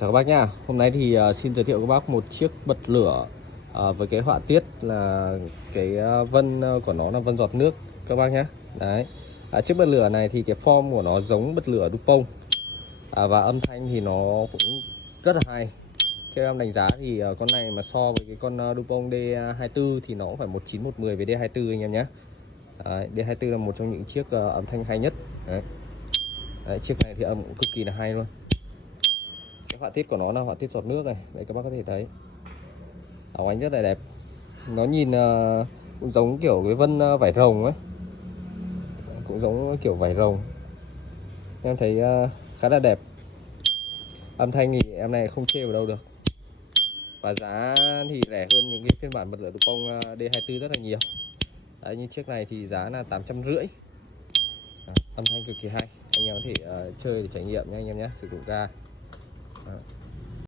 Chào các bác nhá. Hôm nay thì xin giới thiệu các bác một chiếc bật lửa với cái họa tiết là cái vân của nó là vân giọt nước các bác nhé. Đấy. Chiếc bật lửa này thì cái form của nó giống bật lửa Dupont và âm thanh thì nó cũng rất là hay. Theo em đánh giá thì con này mà so với cái con Dupont D24 thì nó cũng phải 19110 với D24 anh em nhé. Đấy, D24 là một trong những chiếc âm thanh hay nhất. Đấy. Đấy, chiếc này thì âm cũng cực kỳ là hay luôn. Cái họa tiết của nó là họa tiết giọt nước này, đây các bác có thể thấy áo ánh rất là đẹp. Nó nhìn cũng giống kiểu cái vân vải rồng ấy, cũng giống kiểu vải rồng, em thấy khá là đẹp. Âm thanh thì em này không chê vào đâu được, và giá thì rẻ hơn những cái phiên bản bật lửa Dupont D24 rất là nhiều. Đấy, như chiếc này thì giá là 850. Âm thanh cực kỳ hay, anh em có thể chơi để trải nghiệm nha anh em nhé, sử dụng ga. Đó.